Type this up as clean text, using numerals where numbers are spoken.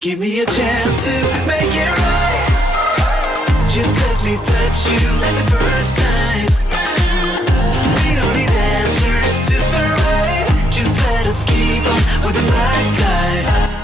Give me a chance to make it right. Just let me touch you like the first time. We don't need answers to survive. Just let us keep on with the black guy.